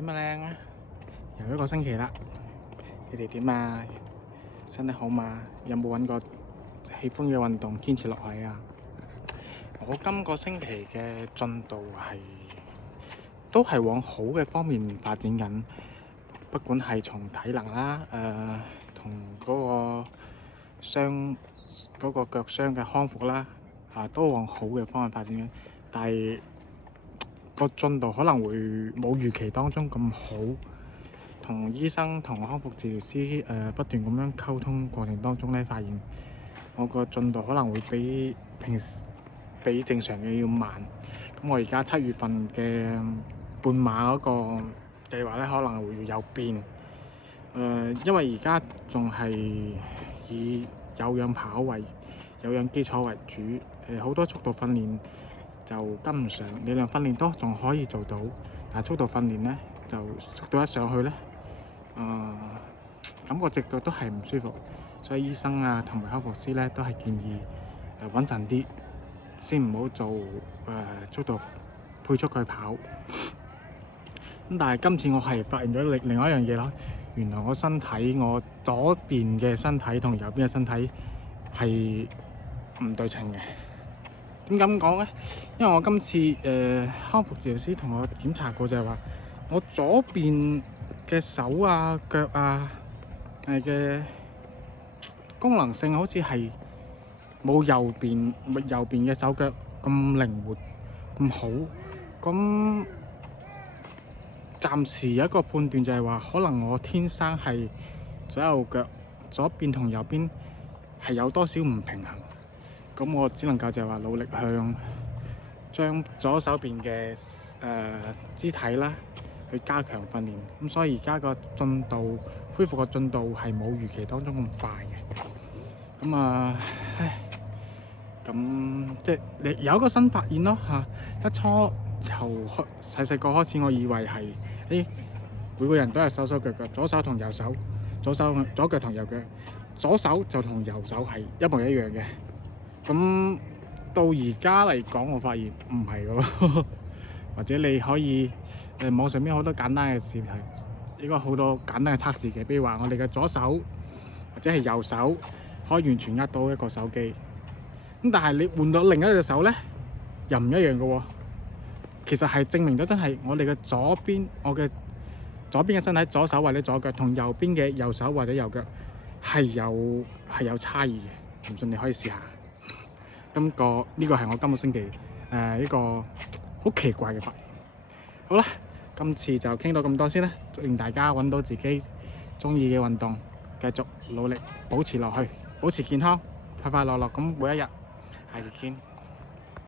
點啊靚啊！又一個星期啦，你哋點啊？身體好嘛？有冇揾個喜歡嘅運動堅持落去啊？我今個星期嘅進度都係往好嘅方面發展緊，不管係從體能啦，同嗰個腳傷嘅康復啦，都往好嘅方向發展緊，但係個進度可能會冇預期當中咁好。同醫生同康復治療師不斷咁樣溝通過程當中咧，發現我個進度可能會比正常嘅要慢。咁我而家7月份嘅半馬嗰個計劃咧，可能會有變。因為而家仲係以有氧跑為有氧基礎為主，好多速度訓練就跟唔上，力量訓練都仲可以做到，但係速度訓練咧就速度一上去咧，感覺隻腳都係唔舒服，所以醫生啊同埋康復師咧都係建議穩陣啲，先唔好做速度配速去跑。咁但係今次我係發現咗另外一樣嘢咯，原來我左邊嘅身體同右邊嘅身體係唔對稱嘅。點解咁講咧？因為我今次康復治療師同我檢查過，就係話我左邊嘅手啊腳啊嘅功能性好似係冇右邊嘅手腳咁靈活咁好。咁暫時有一個判斷就係話，可能我天生係左邊同右邊係有多少唔平衡。咁我只能夠就係話努力向將左手邊嘅肢體啦去加強訓練。咁所以而家個恢復個進度係冇預期當中咁快嘅。咁即係你有一個新發現咯嚇。一初由細個開始，我以為係每個人都係手手腳腳，左手同右手，左腳同右腳，左手就同右手係一模一樣嘅。咁到而家嚟講，我發現唔係嘅咯。或者你可以網上面好多簡單嘅視頻，應該好多簡單嘅測試嘅，比如話我哋嘅左手或者係右手可以完全握到一個手機。咁但係你換到另一隻手咧，又唔一樣嘅喎。其實係證明咗真係我哋嘅左邊嘅身體，左手或者左腳同右邊嘅右手或者右腳係有差異嘅。唔信你可以試下。呢個係我今個星期一個好奇怪嘅發現。好啦，今次就傾到咁多先啦。祝願大家揾到自己中意嘅運動，繼續努力保持落去，保持健康，快快樂樂咁每一日。下次見。